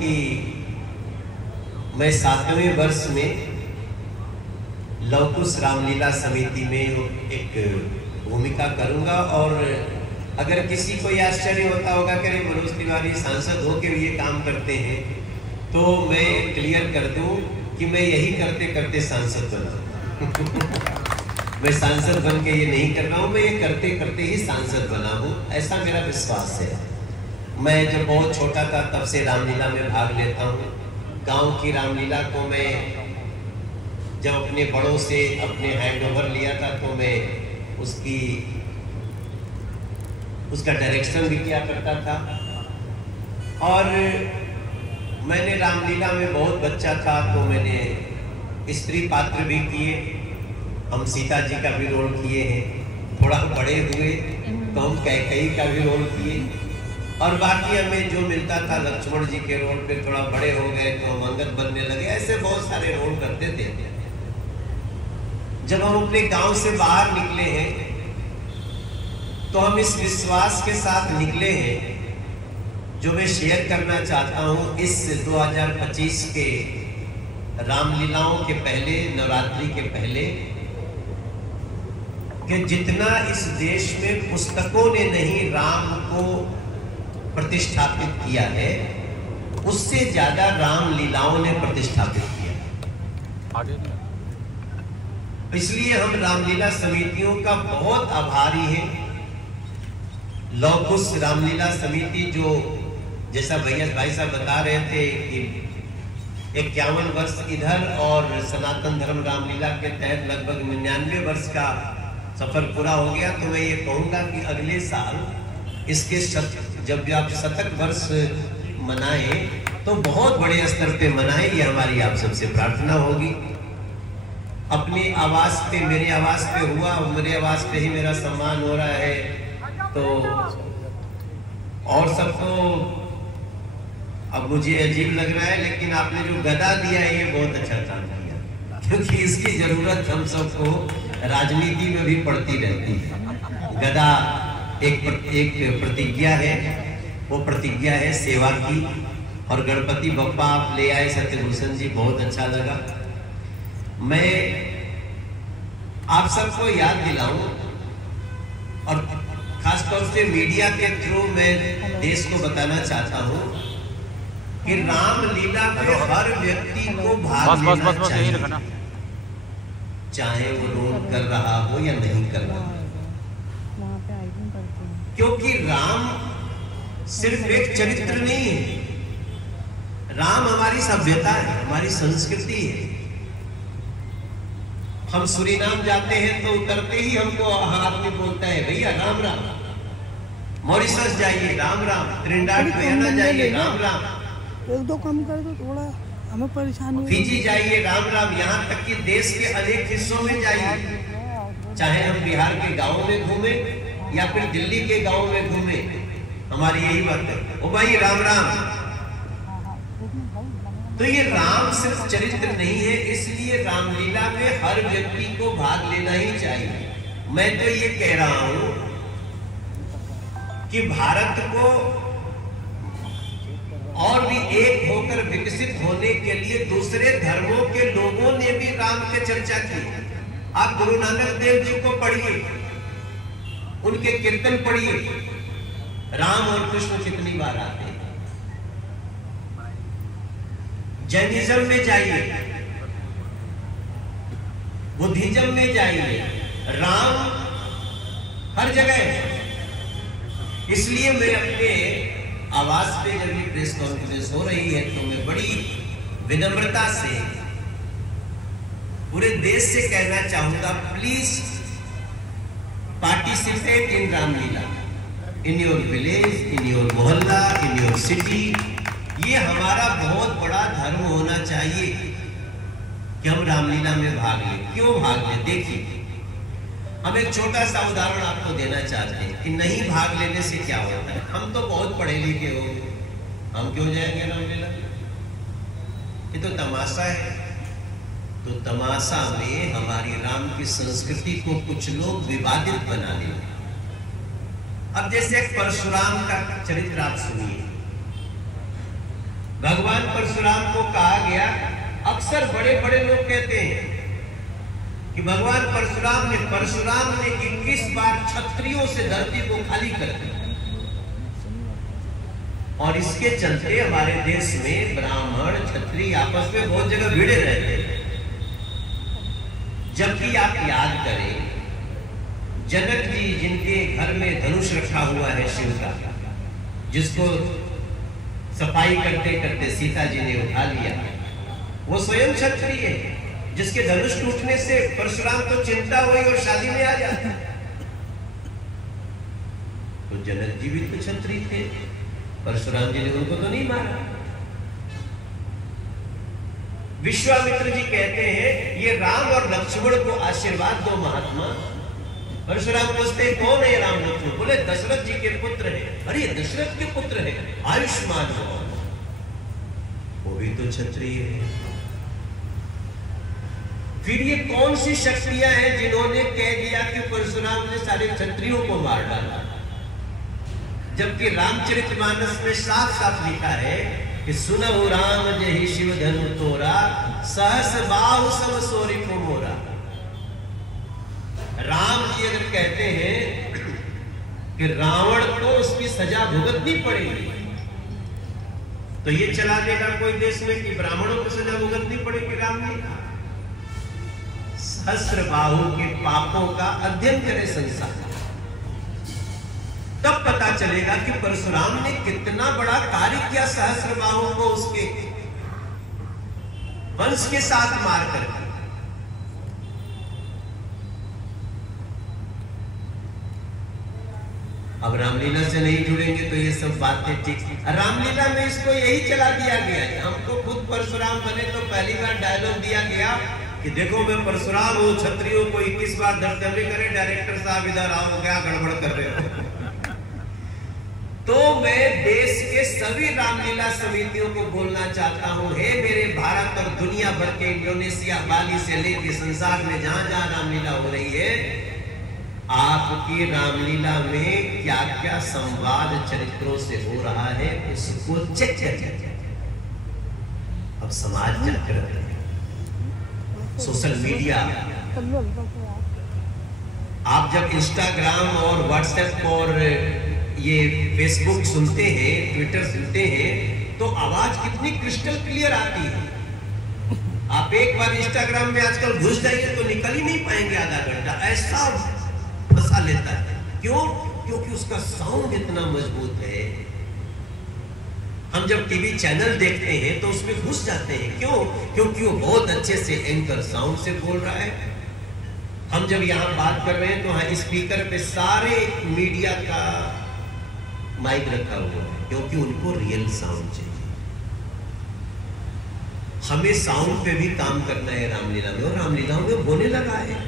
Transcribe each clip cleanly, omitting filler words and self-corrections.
कि मैं 7वें वर्ष में लव कुश रामलीला समिति में एक भूमिका करूंगा। और अगर किसी को ये आश्चर्य होता होगा कि मनोज तिवारी सांसद होके भी ये काम करते हैं, तो मैं क्लियर कर दूं कि मैं यही करते करते सांसद बना। मैं सांसद बन के ये नहीं कर रहा हूँ, मैं ये करते करते ही सांसद बना हूँ, ऐसा मेरा विश्वास है। मैं जब बहुत छोटा था तब से रामलीला में भाग लेता हूँ। गांव की रामलीला को मैं जब अपने बड़ों से अपने हैंडओवर लिया था तो मैं उसका डायरेक्शन भी किया करता था। और मैंने रामलीला में बहुत बच्चा था तो मैंने स्त्री पात्र भी किए, हम सीता जी का भी रोल किए हैं। थोड़ा बड़े हुए तो हम कैकेयी का भी रोल किए, और बाकी हमें जो मिलता था लक्ष्मण जी के रोल पे, थोड़ा बड़े हो गए तो हम अंगद बनने लगे। ऐसे बहुत सारे रोल करते थे। जब हम अपने गांव से बाहर निकले हैं तो हम इस विश्वास के साथ निकले हैं जो मैं शेयर करना चाहता हूं इस 2025 के रामलीलाओं के पहले, नवरात्रि के पहले, कि जितना इस देश में पुस्तकों ने नहीं राम को प्रतिष्ठापित किया है, उससे ज्यादा रामलीलाओं ने प्रतिष्ठापित किया। इसलिए हम रामलीला समितियों का बहुत आभारी हैं। लव कुश रामलीला समिति जो, जैसा भैया भाई साहब बता रहे थे कि 51 वर्ष इधर और सनातन धर्म रामलीला के तहत लगभग 99 वर्ष का सफर पूरा हो गया, तो मैं ये कहूँगा कि अगले साल इसके जब आप शतक वर्ष मनाएं तो बहुत बड़े स्तर पे मनाएं, ये हमारी आप सबसे प्रार्थना होगी। अपनी आवाज पे, मेरे आवाज पे हुआ, मेरे आवाज पे ही मेरा सम्मान हो रहा है, तो और सबको अब मुझे अजीब लग रहा है, लेकिन आपने जो गदा दिया है ये बहुत अच्छा काम किया, क्योंकि इसकी जरूरत हम सबको राजनीति में भी पड़ती रहती है। गदा एक प्रतिज्ञा है, वो प्रतिज्ञा है सेवा की। और गणपति बप्पा आप ले आए सत्यभूषण जी, बहुत अच्छा लगा। मैं आप सबको याद दिलाऊं, और खासतौर से मीडिया के थ्रू मैं देश को बताना चाहता हूं कि रामलीला में हर व्यक्ति को भाग लेना चाहिए, चाहे वो रोल कर रहा हो या नहीं कर रहा हो। क्योंकि राम सिर्फ एक चरित्र नहीं है, राम हमारी सभ्यता है, हमारी संस्कृति है। हम सूरीनाम जाते हैं तो उतरते ही हमको आदमी बोलता है भैया राम राम। मॉरिशस जाइए राम राम, त्रिनिडाद गयाना जाइए राम राम, एक दो कम कर दो, थोड़ा हमें परेशानी। फिजी जाइए राम राम, यहाँ तक कि देश के अनेक हिस्सों में जाइए, चाहे हम बिहार के गाँव में घूमे या फिर दिल्ली के गाँव में घूमे, हमारी यही बात है, ओ भाई राम राम। तो ये राम सिर्फ चरित्र नहीं है, इसलिए रामलीला में हर व्यक्ति को भाग लेना ही चाहिए। मैं तो ये कह रहा हूं कि भारत को और भी एक होकर विकसित होने के लिए दूसरे धर्मों के लोगों ने भी राम की चर्चा की। आप गुरु नानक देव जी को पढ़िए, उनके कीर्तन पढ़िए, राम और कृष्ण कितनी बार आते हैं। जैनिज्म में जाइए, बुद्धिज्म में जाइए, राम हर जगह है। इसलिए मैं अपने आवाज पे जब ये प्रेस कॉन्फ्रेंस हो रही है तो मैं बड़ी विनम्रता से पूरे देश से कहना चाहूंगा, please participate in Ramlila, in your village, in your मोहल्ला, इन योर सिटी। ये हमारा बहुत बड़ा धर्म होना चाहिए कि हम रामलीला में भाग लें। क्यों भाग लें? देखिए, हम एक छोटा सा उदाहरण आपको देना चाहते हैं कि नहीं भाग लेने से क्या होता है। हम तो बहुत पढ़े लिखे हो, हम क्यों जाएंगे रामलीला? ये तो तमाशा है। तो तमाशा में हमारी राम की संस्कृति को कुछ लोग विवादित बना देंगे। अब जैसे परशुराम का चरित्र आप सुनिए, भगवान परशुराम को कहा गया, अक्सर बड़े बड़े लोग कहते हैं कि भगवान परशुराम ने 21 बार क्षत्रियों से धरती को खाली कर दिया, और इसके चलते हमारे देश में ब्राह्मण क्षत्रिय आपस में बहुत जगह भिड़े रहते हैं। जबकि आप याद करें, जनक जी जिनके घर में धनुष रखा हुआ है शिव का, जिसको सफाई करते करते सीता जी ने उठा लिया, वो स्वयं क्षत्रिय है, जिसके धनुष टूटने से परशुराम को चिंता हुई और शादी में आ जाता। तो जनक जी भी तो क्षत्रिय थे, परशुराम जी ने उनको तो नहीं मारा। विश्वामित्र जी कहते हैं, ये राम और लक्ष्मण को आशीर्वाद दो महात्मा। परशुराम पूछते कौन है राम लक्ष्मण? बोले दशरथ जी के पुत्र है। अरे दशरथ के पुत्र है, आयुष्मान हो, वो भी तो क्षत्रिय है। फिर ये कौन सी शक्तियां हैं जिन्होंने कह दिया कि परशुराम ने सारे क्षत्रियों को मार डाला? जबकि रामचरितमानस में साफ साफ लिखा है कि सुनहु राम जहि शिव धनु तोरा, सहस बाहु सब सोरी को मोरा। राम जी अगर कहते हैं कि रावण को उसकी सजा भुगतनी पड़ेगी, तो ये चला देगा कोई देश में कि ब्राह्मणों को सजा भुगतनी पड़ेगी। राम ने कहा सहस्र बाहु के पापों का अध्ययन करे संसार, तब पता चलेगा कि परशुराम ने कितना बड़ा कार्य किया। सहस्र बाहु को उसके वंश के साथ मार कर। अब रामलीला से नहीं जुड़ेंगे तो ये सब बातें ठीक। रामलीला में इसको यही चला दिया गया है। हमको खुद परशुराम बने तो पहली बार डायलॉग दिया गया कि देखो मैं परशुराम हूं, क्षत्रियों को 21 बार धरती करे, डायरेक्टर साहब इधर आओ, क्या गड़बड़ कर रहे हो? तो मैं देश के सभी रामलीला समितियों को बोलना चाहता हूं, हे मेरे भारत और दुनिया भर के, इंडोनेशिया, बाली से लेकर संसार में जहां जहां रामलीला हो रही है, आपकी रामलीला में क्या क्या संवाद चरित्रों से हो रहा है उसको चेक करिए। अब समाज जागृत है, सोशल मीडिया, आप जब इंस्टाग्राम और व्हाट्सएप और ये फेसबुक सुनते हैं, ट्विटर सुनते हैं, तो आवाज कितनी क्रिस्टल क्लियर आती है। आप एक बार इंस्टाग्राम में आजकल घुस जाइए तो निकल ही नहीं पाएंगे आधा घंटा, ऐसा फंसा लेता है। क्यों? क्योंकि उसका साउंड इतना मजबूत है। हम जब टीवी चैनल देखते हैं तो उसमें घुस जाते हैं। क्यों? क्योंकि वो बहुत अच्छे से एंकर साउंड से बोल रहा है। हम जब यहाँ बात कर रहे हैं तो हाँ, स्पीकर पे सारे मीडिया का माइक रखा हुआ है, क्योंकि उनको रियल साउंड चाहिए। हमें साउंड पे भी काम करना है रामलीला में, और रामलीलाओं में होने लगा है।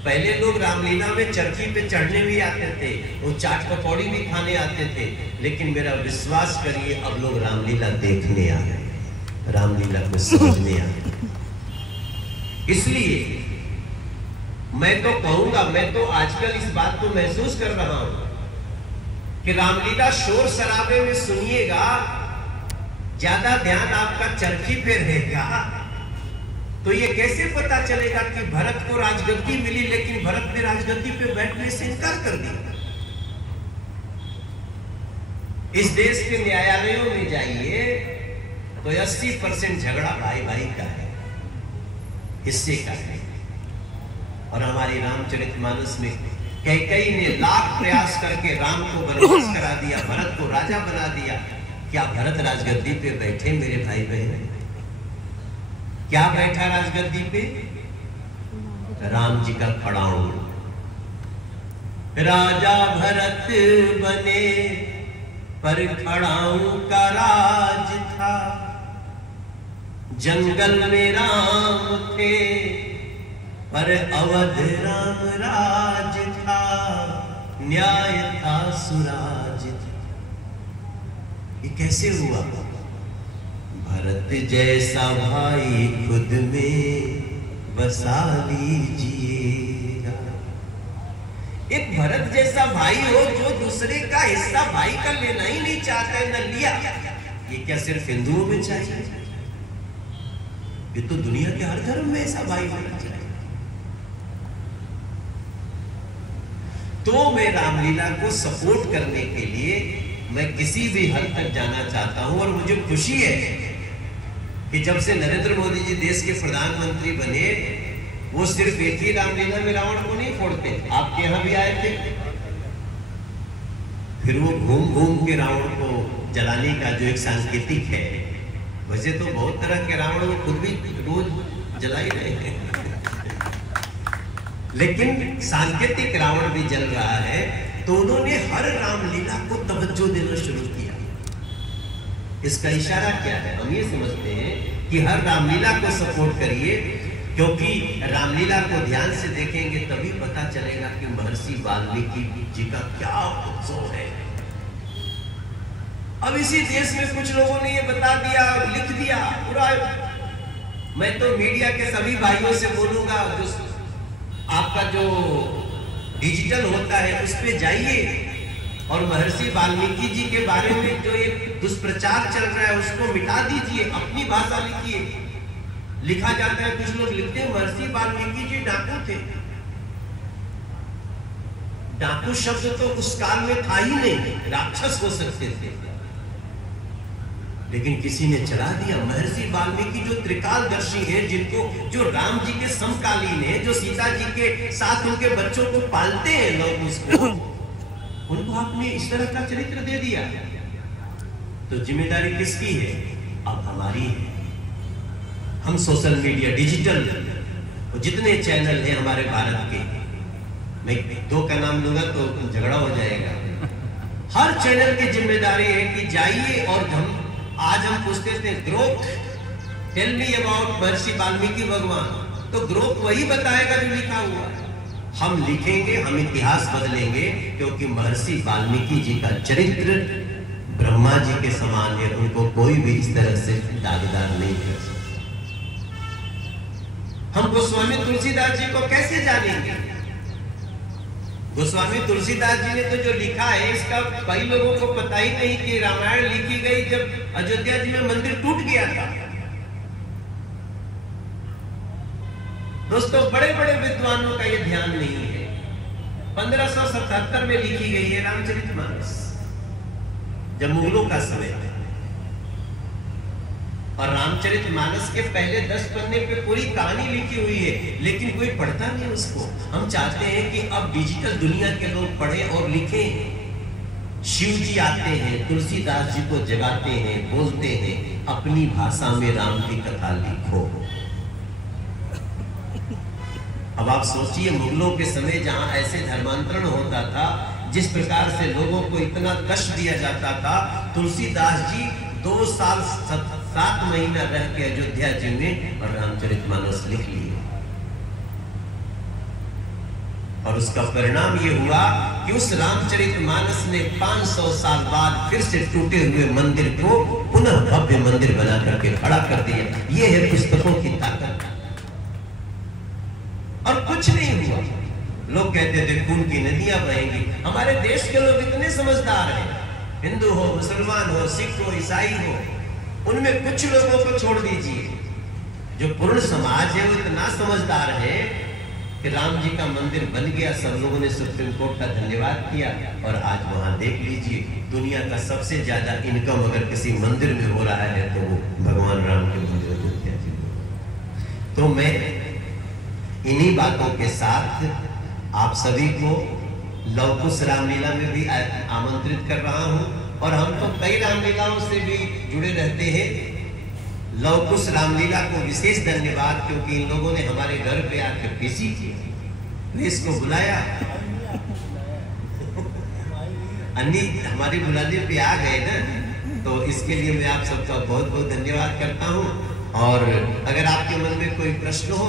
पहले लोग रामलीला में चरखी पे चढ़ने भी आते थे, वो चाट पकौड़ी भी खाने आते थे, लेकिन मेरा विश्वास करिए अब लोग रामलीला देखने आ रहे हैं, रामलीला को समझने आ रहे हैं। इसलिए मैं तो कहूंगा, मैं तो आजकल इस बात को महसूस कर रहा हूं कि रामलीला शोर शराबे में सुनिएगा, ज्यादा ध्यान आपका चरखी पे रहेगा, तो ये कैसे पता चलेगा कि भरत को राजगद्दी मिली लेकिन भरत ने राजगद्दी पे बैठने से इनकार कर दिया। इस देश के न्यायालयों में जाइए तो 80% झगड़ा भाई भाई का है, हिस्से का है। और हमारी रामचरितमानस में कैकेयी ने लाख प्रयास करके राम को वनवास करा दिया, भरत को राजा बना दिया। क्या भरत राजगद्दी पे बैठे मेरे भाई बहन? क्या बैठा राजगद्दी पे? राम जी का खड़ाऊं। राजा भरत बने पर खड़ाऊं का राज था, जंगल में राम थे पर अवध राम राज था, न्याय था सुराज था। ये कैसे हुआ? भरत जैसा भाई खुद में बसा लीजिएगा। एक भरत जैसा भाई हो जो दूसरे का हिस्सा भाई का लेना ही नहीं चाहता है, न लिया, ये क्या सिर्फ हिंदुओं में चाहिए? ये तो दुनिया के हर धर्म में ऐसा भाई होना चाहिए। तो मैं रामलीला को सपोर्ट करने के लिए मैं किसी भी हद तक जाना चाहता हूं। और मुझे खुशी है कि जब से नरेंद्र मोदी जी देश के प्रधानमंत्री बने, वो सिर्फ एक ही रामलीला में रावण को नहीं फोड़ते, आपके यहां भी आए थे, फिर वो घूम घूम के रावण को जलाने का जो एक सांकेतिक है, वैसे तो बहुत तरह के रावण वो खुद भी रोज जला ही रहे हैं लेकिन सांकेतिक रावण भी जल रहा है। तो उन्होंने हर रामलीला को तवज्जो देना शुरू किया। इसका इशारा क्या है? हम ये समझते हैं कि हर रामलीला को सपोर्ट करिए, क्योंकि रामलीला को ध्यान से देखेंगे तभी पता चलेगा कि महर्षि वाल्मीकि जी का क्या उत्सव है। अब इसी देश में कुछ लोगों ने ये बता दिया, लिख दिया पूरा। मैं तो मीडिया के सभी भाइयों से बोलूंगा, जो आपका जो डिजिटल होता है उस पे जाइए और महर्षि वाल्मीकि जी के बारे में जो ये दुष्प्रचार चल रहा है उसको मिटा दीजिए, अपनी भाषा लिखिए। लिखा जाता है, कुछ लोग लिखते हैं महर्षि वाल्मीकि जी डाकू थे। डाकू शब्द तो उस काल में था ही नहीं, राक्षस हो सकते थे, लेकिन किसी ने चला दिया। महर्षि वाल्मीकि जो त्रिकालदर्शी हैं, जिनको जो राम जी के समकालीन हैं, जो सीता जी के साथ उनके बच्चों को पालते हैं लोग, उसको उनको आपने इस तरह का चरित्र दे दिया। तो जिम्मेदारी किसकी है? अब हमारी है। हम सोशल मीडिया, डिजिटल जितने चैनल हैं हमारे भारत के, मैं दो का नाम लूंगा तो झगड़ा हो जाएगा। हर चैनल की जिम्मेदारी है कि जाइए और आज हम पूछते थे ग्रोथ, टेल मी अबाउट महर्षि वाल्मीकि भगवान, तो ग्रोथ वही बताएगा जो लिखा हुआ है। हम लिखेंगे, हम इतिहास बदलेंगे, क्योंकि महर्षि वाल्मीकि जी का चरित्र ब्रह्मा जी के समान है, उनको कोई भी इस तरह से दागदार नहीं कर सकता। हम गोस्वामी तुलसीदास जी को कैसे जानेंगे? गोस्वामी तुलसीदास जी ने तो जो लिखा है, इसका कई लोगों को पता ही नहीं कि रामायण लिखी गई जब अयोध्या जी में मंदिर टूट गया था। दोस्तों, बड़े बड़े विद्वानों का यह ध्यान नहीं है। 1577 में लिखी गई है रामचरितमानस, जब मुगलों का समय है, और रामचरितमानस के पहले 10 पन्ने पे पूरी कहानी लिखी हुई है, लेकिन कोई पढ़ता नहीं उसको। हम चाहते हैं कि अब डिजिटल दुनिया के लोग पढ़ें और लिखें। शिव जी आते हैं, तुलसीदास जी को जगाते हैं, बोलते हैं, अपनी भाषा में राम की कथा लिखो। अब आप सोचिए, मुगलों के समय जहां ऐसे धर्मांतरण होता था, जिस प्रकार से लोगों को इतना कष्ट दिया जाता था, तुलसीदास जी 2 साल 7 महीना रह के अयोध्या जी में और रामचरितमानस लिख लिए। और उसका परिणाम ये हुआ कि उस रामचरितमानस ने 500 साल बाद फिर से टूटे हुए मंदिर को पुनः भव्य मंदिर बना करके खड़ा कर दिया। ये है पुस्तकों की ताकत। और कुछ नहीं हुआ। लोग कहते थे खून की नदियां बहेंगी। हमारे देश के लोग इतने समझदार हैं, हिंदू हो, मुसलमान हो, सिख हो, ईसाई हो, उनमें कुछ लोगों को छोड़ दीजिए। जो पूर्ण समाज है वो इतना समझदार है कि राम जी का मंदिर बन गया, सब लोगों ने सुप्रीम कोर्ट का धन्यवाद किया, और आज वहां देख लीजिए, दुनिया का सबसे ज्यादा इनकम अगर किसी मंदिर में हो रहा है तो वो भगवान राम के मंदिर में। तो मैं इन्हीं बातों के साथ आप सभी को लव कुश रामलीला में भी आमंत्रित कर रहा हूं, और हम तो कई रामलीलाओं से भी जुड़े रहते हैं। लव कुश रामलीला को विशेष धन्यवाद, क्योंकि इन लोगों ने हमारे घर पे आकर पेशी की, वेश को बुलाया। अन्नी हमारी बुलाने पे आ गए ना, तो इसके लिए मैं आप सबका बहुत बहुत धन्यवाद करता हूं। और अगर आपके मन में कोई प्रश्न हो